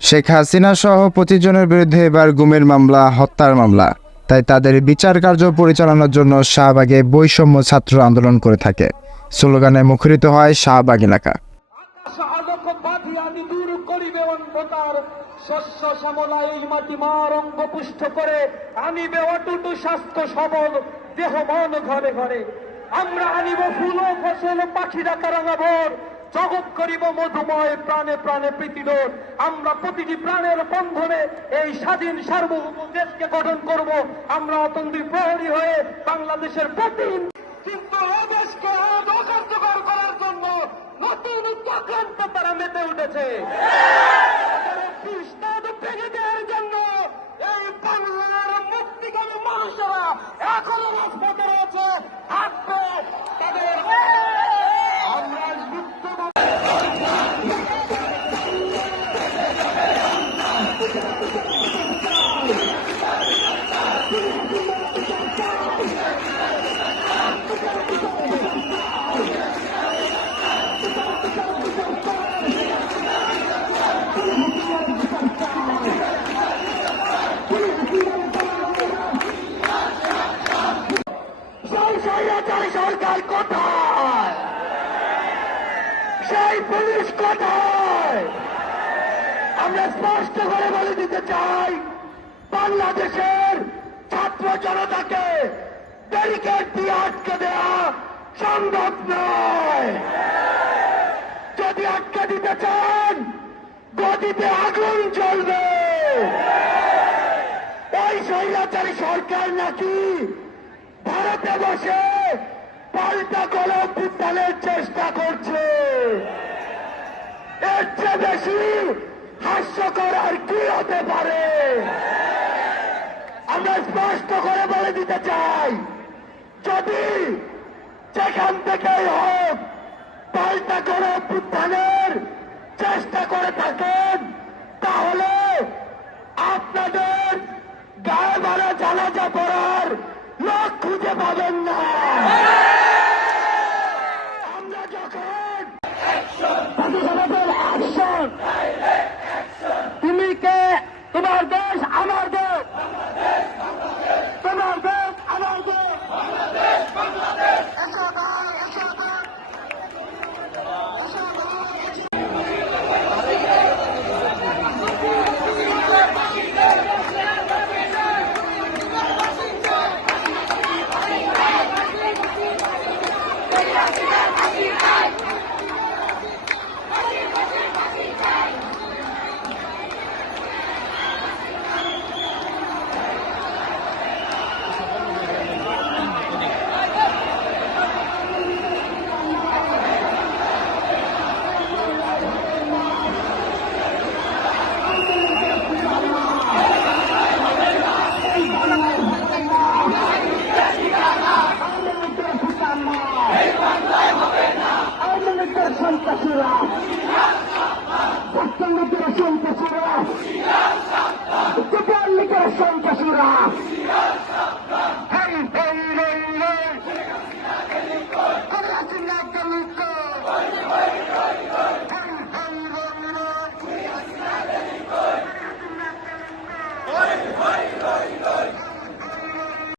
শেখ হাসিনা সহ পঁচিশ জনের বিরুদ্ধে এবার গুমের মামলা, হত্যার মামলা। তাই তাদের বিচার কার্য পরিচালনার জন্য শাহবাগে বৈষম্য ছাত্র আন্দোলন করে থাকে। স্লোগানে মুখরিত হয় শাহবাগ এলাকা। আমরা আনিব ফুল ফসল পাখি ডাকা জগৎ করিব মধুময় প্রাণে প্রাণে প্রীতিডোর আমরা প্রতিটি প্রাণের বন্ধনে এই স্বাধীন সার্বভৌম দেশকে গঠন করব। আমরা অতন্ত্রী প্রহরী হয়ে বাংলাদেশের প্রতি কিন্তু দেশকে অকার্যকর করার জন্য নতুন তারা মেতে উঠেছে। জন্য এই বাংলার মুক্তিকামী মানুষেরা এখনও রাজপথে রয়েছে থাকবে তাদের আমরা মুক্ত সেই স্বৈরাচারী সরকার কোথায় সেই পুলিশ কোথায়? আমরা স্পষ্ট করে বলে দিতে চাই, বাংলাদেশের ছাত্র জনতাকে ব্যারিকেড দিয়ে আটকে দেওয়া সম্ভব নয়। যদি আটকে দিতে চান, গদিতে আগুন জ্বলবে। ওই স্বৈরাচারী সরকার নাকি ভারতে বসে পাল্টা উত্থানের চেষ্টা করছে? এর চেয়ে বেশি হাস্যকর আর কি হতে পারে? আমরা স্পষ্ট করে বলে দিতে চাই, যদি যেখান থেকেই হোক পাল্টা গলা উত্থানের চেষ্টা করে থাকেন, তাহলে আপনাদের গায়ে মারা জানাজা পড়ার লোক খুঁজে পাবেন না।